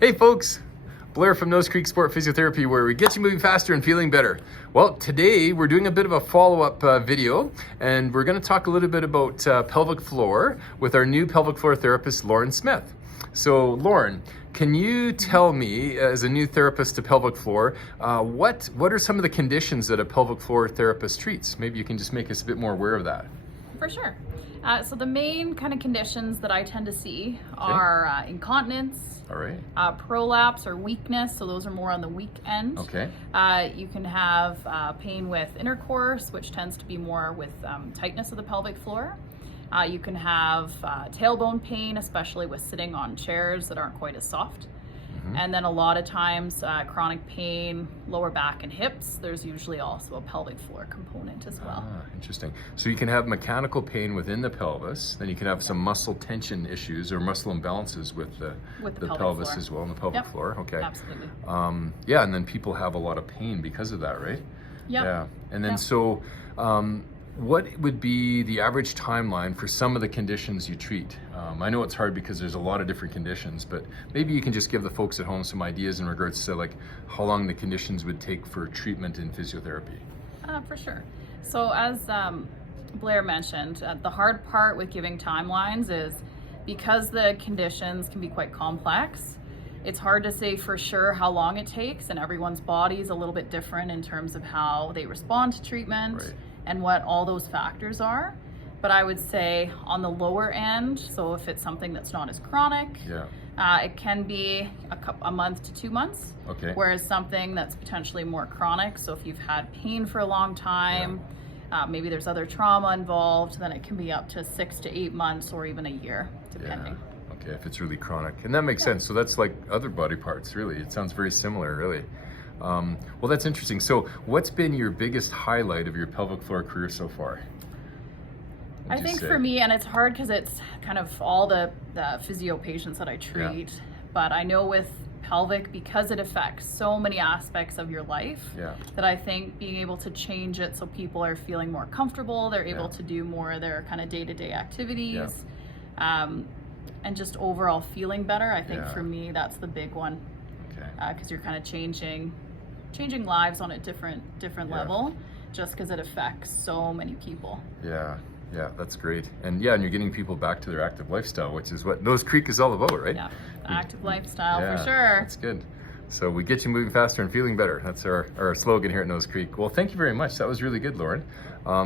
Hey folks, Blair from Nose Creek Physiotherapy, where we get you moving faster and feeling better. Well, today we're doing a bit of a follow-up video, and we're going to talk a little bit about pelvic floor with our new pelvic floor therapist, Lauren Smith. So Lauren, can you tell me, as a new therapist to pelvic floor, what are some of the conditions that a pelvic floor therapist treats? Maybe you can just make us a bit more aware of that. For sure. So the main kind of conditions that I tend to see are incontinence, All right. prolapse or weakness, so those are more on the weak end. Okay. You can have pain with intercourse, which tends to be more with tightness of the pelvic floor. You can have tailbone pain, especially with sitting on chairs that aren't quite as soft. And then a lot of times chronic pain, lower back and hips. There's usually also a pelvic floor component as well. Interesting. So you can have mechanical pain within the pelvis, then you can have some muscle tension issues or muscle imbalances with the pelvis floor as well, and the pelvic floor. Okay. Absolutely. Yeah, and then people have a lot of pain because of that, right? Yep. Yeah. And then so what would be the average timeline for some of the conditions you treat? I know it's hard because there's a lot of different conditions, but maybe you can just give the folks at home some ideas in regards to like how long the conditions would take for treatment in physiotherapy. For sure. So as Blair mentioned, the hard part with giving timelines is because the conditions can be quite complex, it's hard to say for sure how long it takes, and everyone's body is a little bit different in terms of how they respond to treatment. Right. And what all those factors are. But I would say on the lower end, so if it's something that's not as chronic, it can be a month to 2 months. Okay. Whereas something that's potentially more chronic, so if you've had pain for a long time, maybe there's other trauma involved, then it can be up to 6 to 8 months or even a year, depending. Okay, if it's really chronic. And that makes sense. So that's like other body parts, really. It sounds very similar, really. Well, that's interesting. So what's been your biggest highlight of your pelvic floor career so far? I think for me, and it's hard because it's kind of all the physio patients that I treat, but I know with pelvic, because it affects so many aspects of your life, that I think being able to change it so people are feeling more comfortable, they're able to do more of their kind of day-to-day activities, and just overall feeling better. I think for me, that's the big one, because you're kind of changing lives on a different level, just because it affects so many people. Yeah, that's great. And and you're getting people back to their active lifestyle, which is what Nose Creek is all about, right? Yeah, active lifestyle for sure. That's good. So we get you moving faster and feeling better. That's our slogan here at Nose Creek. Well, thank you very much. That was really good, Lauren.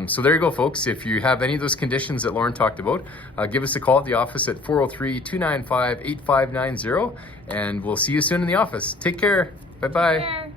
So there you go, folks. If you have any of those conditions that Lauren talked about, give us a call at the office at 403-295-8590, and we'll see you soon in the office. Take care. Bye-bye.